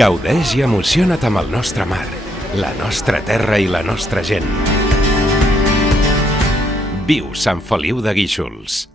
Gaudeix i emociona't amb el nostre mar, la nostra terra i la nostra gent. Viu Sant Feliu de Guíxols.